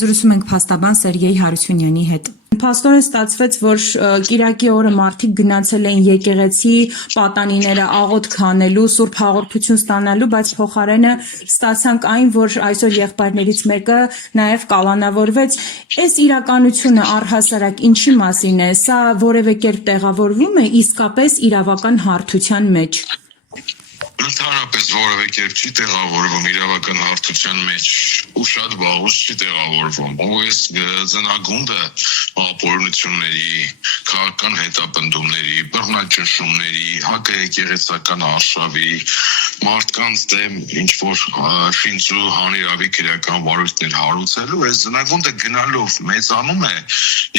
Զրուցում ենք փաստաբան Սերգեյ Հարությունյանի հետ։ Փաստորեն ստացվեց, որ կիրակի օրը մարդիկ գնացել էին եկեղեցի պատանիները աղոթք անելու, սուրբ հաղորդություն ստանալու, բայց փոխարենը ստացանք այն, որ այսօր եղբայրներից մեկը նաև կալանավորվեց։ Այս իրականությունը առհասարակ ինչի մասին է, սա որևէ կերպ տեղավորվում է իսկապես իրավական հարթության մեջ։ Ընդհանրապես որևէ կերպ չի տեղավորվում իրավական հարթության մեջ ու շատ վաղուց չի տեղավորվում։ Ու այս ձնագունդը ապօրինությունների, քաղաքական հետապնդումների, բռնաճնշումների, հակաեկեղեցական արշավի, մարդկանց դեմ ինչ-որ շինծու հանրավի քրեական վարույթներ հարուցելու, այս ձնագունդը գնալով մեծանում է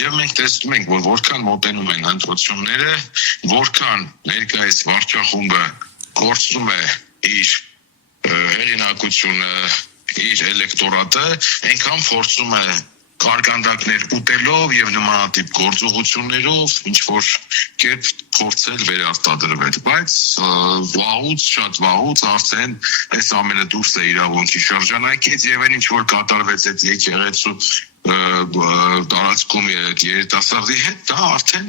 եւ մենք տեսնում ենք, որ որքան մոտենում են ընտրությունները, որքան ներկայիս վարչախումբը գործում է իր հեղինակությունը, իր էլեկտորատը, այնքան փորձում է կարգանդակներ ուտելով եւ նմանատիպ գործողություններով ինչ-որ կերպ փորձել վերարտադրվել, բայց վաղուց, շատ վաղուց արդեն այս ամենը դուրս է իրավունքի շրջանակից եւ այն ինչ-որ կատարվեց այդ եկեղեցու տարածքում երիտասարդի հետ, դա արդեն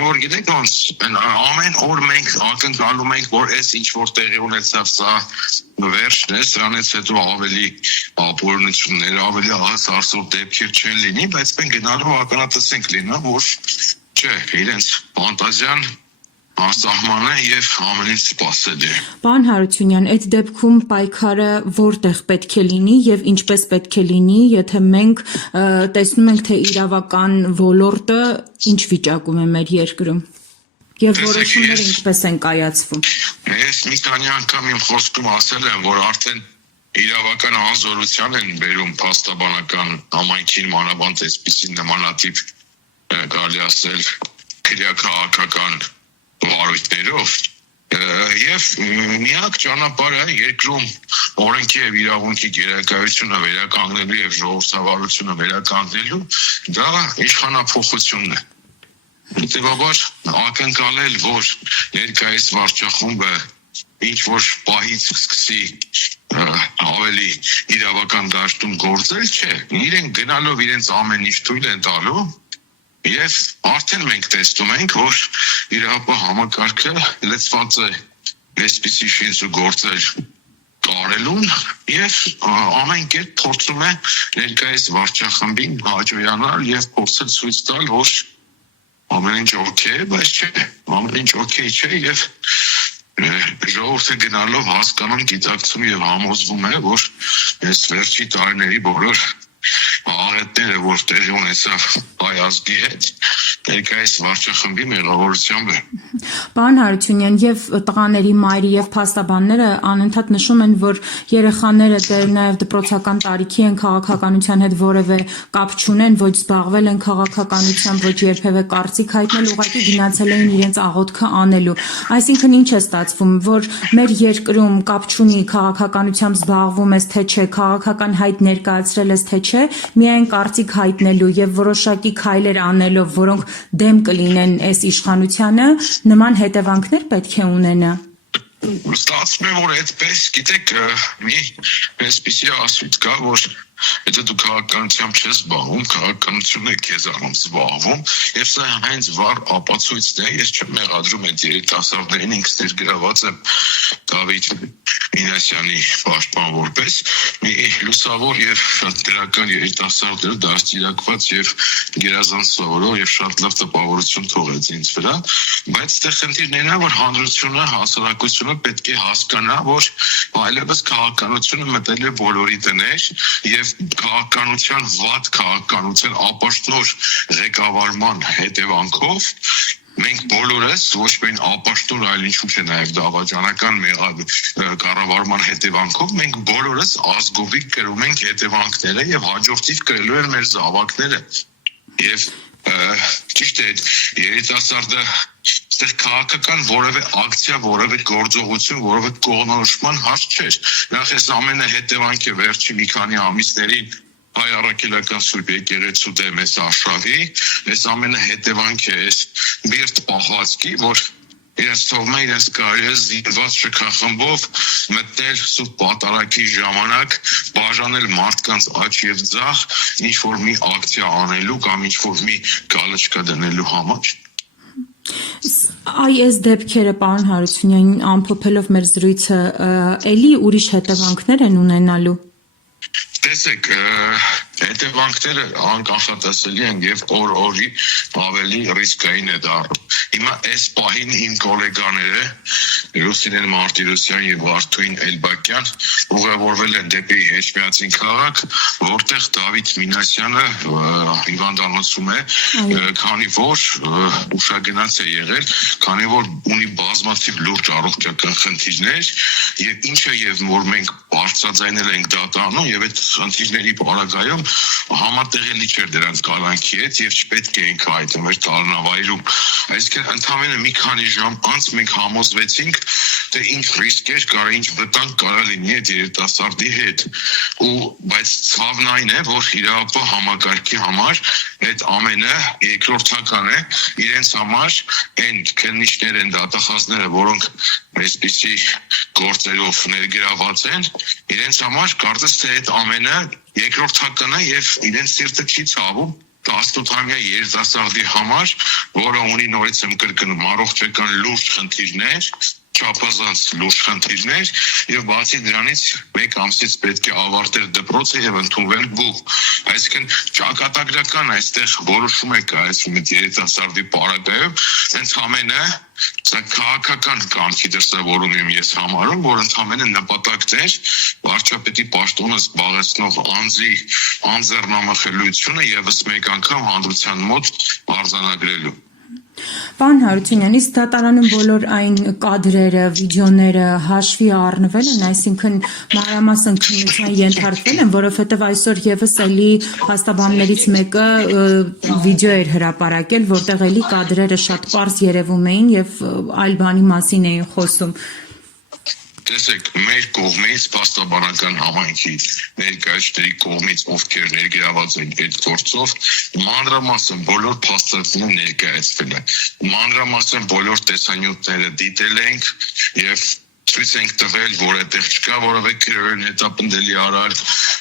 որ գիտեք ոնց ամեն օր մենք ակնկալում ենք, որ այս ինչ-որ տեղի ունեցավ սա վերջն է, սրանից հետո ավելի ապօրինություններ, ավելի սարսուռ դեպքեր չեն լինի, բայց մենք գնալով ականատես ենք լինա, որ չէ, իրենց ֆանտազիան ասահման է եւ ամենից սպասելի է։ Պարոն Հարությունյան, այդ դեպքում պայքարը որտեղ պետք է լինի եւ ինչպես պետք է լինի, եթե մենք տեսնում ենք, թե իրավական ոլորտը ինչ վիճակում է մեր երկրում եւ որոշումները ինչպես են կայացվում։ Ես մի քանի անգամ իմ խոսքում ասել եմ, որ արդեն իրավական անզորության են բերում փաստաբանական համայնքին մանավանդ այսպիսի նմանատիպ կարելի ասել քրեական վարույթներով եւ միակ ճանապարհը երկրում օրենքի եւ իրավունքի գերակայությունը վերականգնելու եւ ժողովրդավարությունը վերականգնելու դա իշխանափոխությունն է։ Հետևաբար ակնկալել, որ ներկայիս վարչախումբը ինչ-որ պահից սկսի ավելի իրավական դաշտում գործել, չէ, իրենք գնալով իրենց ամեն ինչ թույլ են տալու եւ արդեն մենք տեսնում ենք, որ իրավապահ համակարգը լեցված է այսպիսի շինծու գործեր կարելուն եւ ամեն կերպ փորձում է ներկայիս վարչախմբին հաջողանալ եւ փորձել ցույց տալ, որ ամեն ինչ օքեյ է, բայց չէ, ամեն ինչ օքեյ չէ եւ ժողովուրդը գնալով հասկանում, գիտակցում եւ համոզվում է, որ այս վերջի տարիների բոլոր աղետները, որ տեղի ունեցավ հայ ազգի հետ, ներկայիս վարչախմբի մեղավորությամբ է։ Պարոն Հարությունյան, եւ տղաների մայրը եւ փաստաբանները անընդհատ նշում են, որ երեխաները դեռ նաեւ դպրոցական տարիքի են, քաղաքականության հետ որևէ կապ չունեն, ոչ զբաղվել են քաղաքականությամբ, ոչ երբևէ կարծիք հայտնել, ուղղակի գնացել էին իրենց աղոթքը անելու։ Այսինքն ինչ է ստացվում, որ մեր երկրում կապ չունի քաղաքականությամբ զբաղվում ես թե չէ, քաղաքական հայտ ներկայացրել ես թե չէ, միայն կարծիք հայտնելու եւ որոշակի քայլեր անելով, որոնք դեմ կլինեն այս իշխանությանը, նման հետևանքներ պետք է ունենա։ Ստացվում է, որ այդպես, գիտեք, մի այսպիսի ասույթ կա, որ եթե դու քաղաքականությամբ չես զբաղվում, քաղաքականությունը է քեզանում զբաղվում, եւ սա հենց վառ ապացույցն է, ես չեմ մեղադրում այդ երիտասարդներին, ինքս ներգրաված եմ Դավիթ Մինասյանի պաշտպան որպես մի լուսավոր եւ շատ դրական երիտասարդ դաստիարակված եւ գերազանց սովորող եւ շատ լավ տպավորություն թողեց ինձ վրա, բայց այդտեղ խնդիրն է, որ հանրությունը, հասարակությունը պետք է հասկանա, որ այլևս քաղաքականությունը մտել է բոլորի տներ եւ քաղաքականության վատ քաղաքականության ապաշտոր ղեկավարման հետևանքով մենք բոլորս ոչ միայն ապաշտոր, այլ ինչու՞ չէ նաև դավաճանական կառավարման հետևանքով մենք բոլորս ազգովիկ կրում ենք հետևանքները եւ հաջորդիվ կրելու են մեր զավակները եւ ճիշտ է երիտասարդը այստեղ քաղաքական որևէ ակցիա, որևէ գործողություն, որևէ կողմնորոշման հարց չէր։ Նախ այս ամենը հետևանք է վերջի մի քանի ամիսներին հայ առաքելական Սուրբ եկեղեցու դեմ էս արշավի, այս ամենը հետևանք է այս բիրտ պահվածքի, որ իրենց թողնում են իրենց կարիերը զինված շքախմբով մտնել սուտ պատարակի ժամանակ, բաժանել մարդկանց աճ եւ ձախ, ինչ որ մի ակցիա անելու կամ ինչ որ մի գալչկա դնելու համար։ Այս դեպքերը, պարոն Հարությունյան, ամփոփելով մեր զրույցը, էլի ուրիշ հետևանքներ են ունենալու։ Տեսեք, հետևանքները անկանխատեսելի են եւ օր-օրի ավելի ռիսկային է դառնում։ Հիմա այս պահին իմ գոլեգաները Լուսինեն Մարտիրոսյան եւ Արթուր Էլբակյան ուղևորվել են դեպի Էջմիածին քաղաք, որտեղ Դավիթ Մինասյանը հիվանդանոցում է, քանի որ ուշագնաց է եղել, քանի որ ունի բազմաթիվ լուրջ առողջական խնդիրներ եւ ինչը եւ որ մենք բարձրաձայնել ենք դատանում եւ այդ խնդիրների պարագայում համատեղելի չէր դրանց կալանքի հետ եւ չպետք է ինքը հայտնվեր տալնավայրում։ Այսինքն ընդամենը մի քանի ժամ անց մենք համոզվեցինք, թե ինչ ռիսկեր կար, ինչ վտանգ կարող լինի այդ երիտասարդի հետ։ Բայց ցավն այն է, որ իրավապահ համակարգի համար այդ ամենը երկրորդական է, իրենց համար այն քննիչներ են դատախազները, որոնք այսպիսի գործերով ներգրաված են, իրենց համար կարծես թե այդ ամենը երկրորդական է եւ իրենց սիրտը չի ցավում 18-ամյա երիտասարդի համար, որը ունի նորից եմ կրկնում առողջական լուրջ խնդիրներ, չափազանց լուրջ խնդիրներ եւ բացի դրանից մեկ ամսից պետք է ավարտել դպրոցը եւ ընդունվել բուհ։ Այսինքն ճակատագրական այստեղ որոշում է կայացվում այդ երիտասարդի պարագայում, հենց ամենը սա քաղաքական կամքի դրսևորում եմ ես համարում, որ ընդամենը նպատակն էր վարչապետի պաշտոնը զբաղեցնող անձի անձեռնամխելիությունը եւս մեկ անգամ հանրության մոտ արձանագրելու։ Պարոն Հարությունյան, իսկ դատարանում բոլոր այն կադրերը, վիդեոները հաշվի առնվել են, այսինքն մանրամասն քննության ենթարկվել են, որովհետև այսօր եւս էլի փաստաբաններից մեկը վիդեո էր հրապարակել, որտեղ էլի կադրերը շատ պարզ երևում էին եւ այլ բանի մասին էին խոսում։ Տեսեք, մեր կողմից փաստաբանական համայնքի ներկայացների կողմից ովքեր ներգրաված են այդ գործով, մանրամասն բոլոր փաստաթղթերը ներկայացվել են։ Մանրամասն բոլոր տեսանյութերը դիտել ենք եւ ցույց ենք տվել, որ այդտեղ չկա որևէ քրոեն հետապնդելի արար,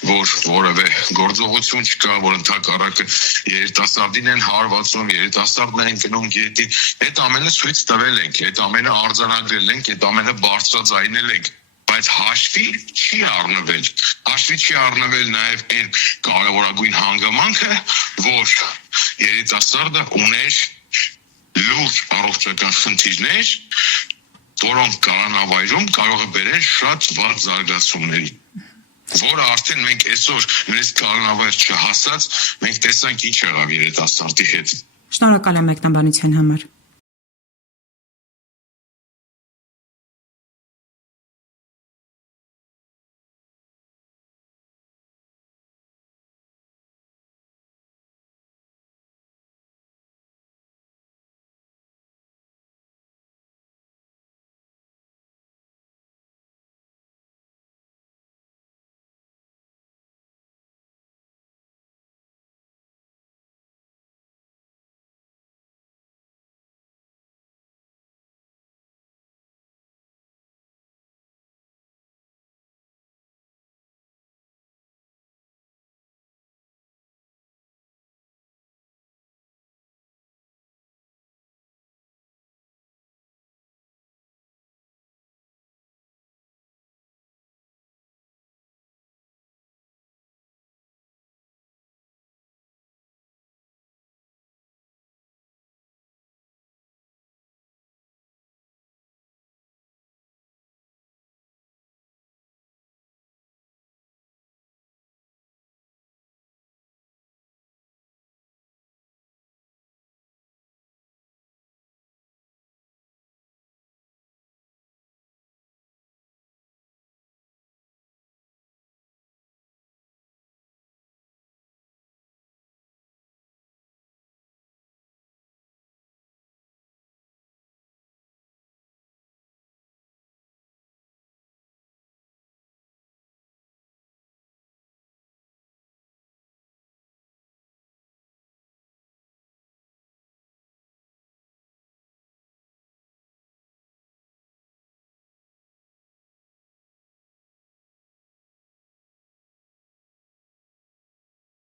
որ որևէ գործողություն չկա, որ ընդհակառակը երիտասարդին են հարվածում, երիտասարդն են գնում գետի։ Այդ ամենը ցույց տվել ենք, այդ ամենը արձանագրել ենք, այդ ամենը բարձրաձայնել ենք, բայց հաշվի չի առնվել։ Հաշվի չի առնվել նաև այն կարևորագույն հանգամանքը, որ երիտասարդը ուներ լուրջ առողջական խնդիրներ, որոնք կալանավայրում կարող է բերել շատ վատ զարգացումների, որը արդեն մենք այսօր նույնիսկ կալանավայր չհասած, մենք տեսանք ինչ եղավ երիտասարդի հետ։ Շնորհակալ եմ մեկնաբանության համար։